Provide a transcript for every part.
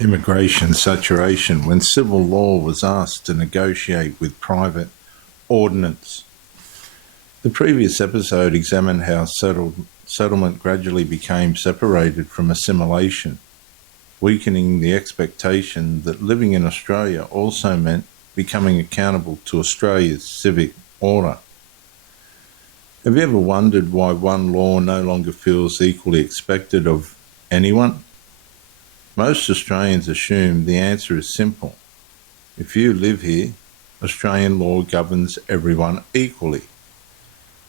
immigration saturation when civil law was asked to negotiate with private Ordinance. The previous episode examined how settlement gradually became separated from assimilation, weakening the expectation that living in Australia also meant becoming accountable to Australia's civic order. Have you ever wondered why one law no longer feels equally expected of anyone? Most Australians assume the answer is simple. If you live here, Australian law governs everyone equally.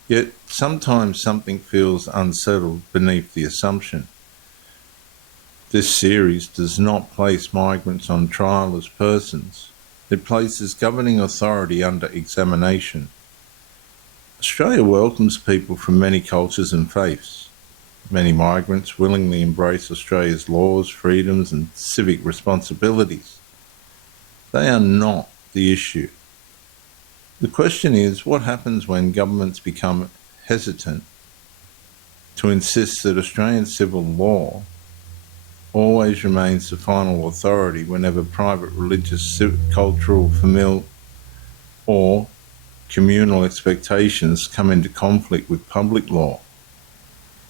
Yet sometimes something feels unsettled beneath the assumption. This series does not place migrants on trial as persons. It places governing authority under examination. Australia welcomes people from many cultures and faiths. Many migrants willingly embrace Australia's laws, freedoms, and civic responsibilities. They are not the issue. The question is, what happens when governments become hesitant to insist that Australian civil law always remains the final authority whenever private religious, cultural, familial, or communal expectations come into conflict with public law?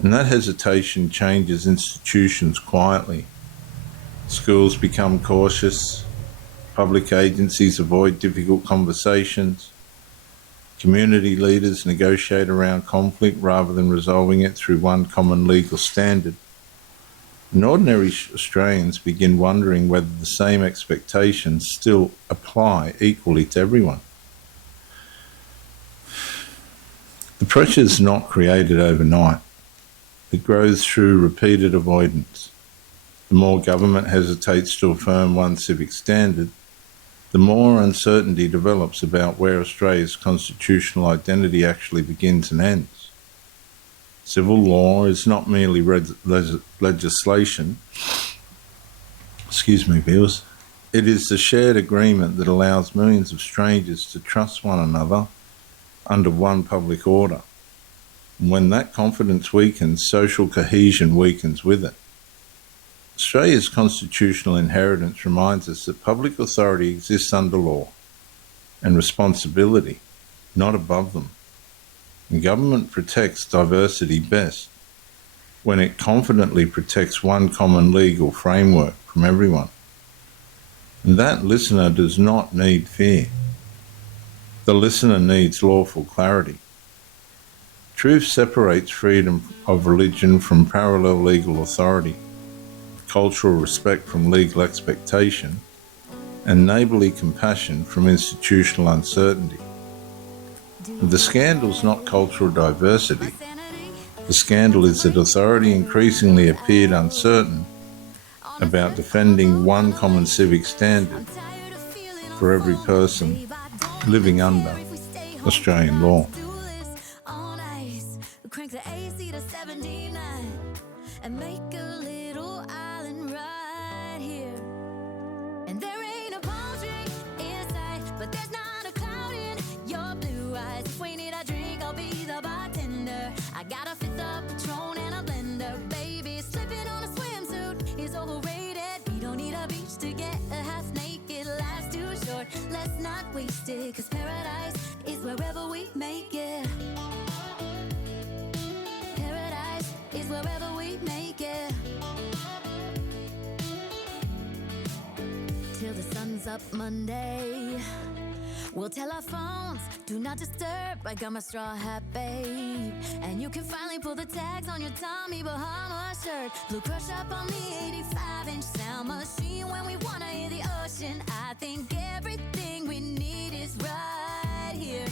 And that hesitation changes institutions quietly. Schools become cautious, public agencies avoid difficult conversations, community leaders negotiate around conflict rather than resolving it through one common legal standard. And ordinary Australians begin wondering whether the same expectations still apply equally to everyone. The pressure is not created overnight. It grows through repeated avoidance. The more government hesitates to affirm one civic standard, the more uncertainty develops about where Australia's constitutional identity actually begins and ends. Civil law is not merely legislation. Viewers. It is the shared agreement that allows millions of strangers to trust one another under one public order. And when that confidence weakens, social cohesion weakens with it. Australia's constitutional inheritance reminds us that public authority exists under law and responsibility, not above them. And government protects diversity best when it confidently protects one common legal framework from everyone. And that listener does not need fear. The listener needs lawful clarity. Truth separates freedom of religion from parallel legal authority, cultural respect from legal expectation, and neighbourly compassion from institutional uncertainty. The scandal is not cultural diversity. The scandal is that authority increasingly appeared uncertain about defending one common civic standard for every person living under Australian law. And make a little island right here. And there ain't a palm tree inside, but there's not a cloud in your blue eyes. If we need a drink, I'll be the bartender. I got a fifth of Patron and a blender. Baby, slipping on a swimsuit is overrated. We don't need a beach to get a half naked. Life's too short, let's not waste it. Cause paradise is wherever we make it. Paradise is wherever we make it. Till the sun's up Monday, we'll tell our phones, do not disturb. I got my straw hat, babe. And you can finally pull the tags on your Tommy Bahama shirt. Blue crush up on the 85-inch sound machine. When we wanna hear the ocean, I think everything we need is right here.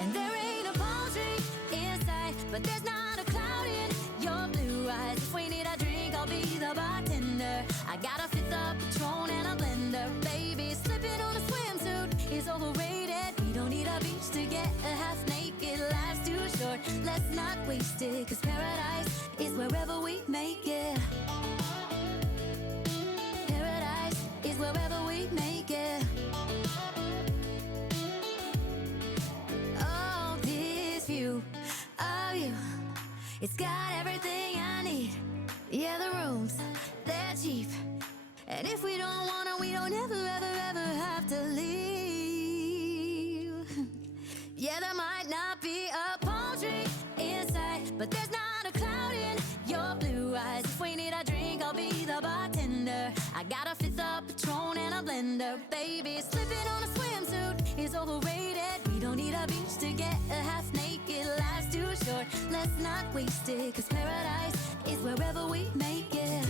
And there ain't a palm tree inside, but there's not a cloud in your blue eyes. If we need a drink, I'll be the bartender. I got a fifth of Patron and a blender. Baby, slipping on a swimsuit is overrated. We don't need a beach to get a half naked. Life's too short, let's not waste it. Cause paradise is wherever we make it. Paradise is wherever we make it. Oh, this view of you, it's got everything I need. Yeah, the rooms, they're cheap, And if we don't wanna, we don't ever, ever, ever have to leave. Yeah, there might not be a palm tree in sight, but there's not a cloud in your blue eyes. If we need a drink, I'll be the bartender. I got a fifth of Patron and a blender. Baby, slipping on a swimsuit is overrated. We don't need a beach to get half naked. Life's too short, let's not waste it, 'cause paradise is wherever we make it.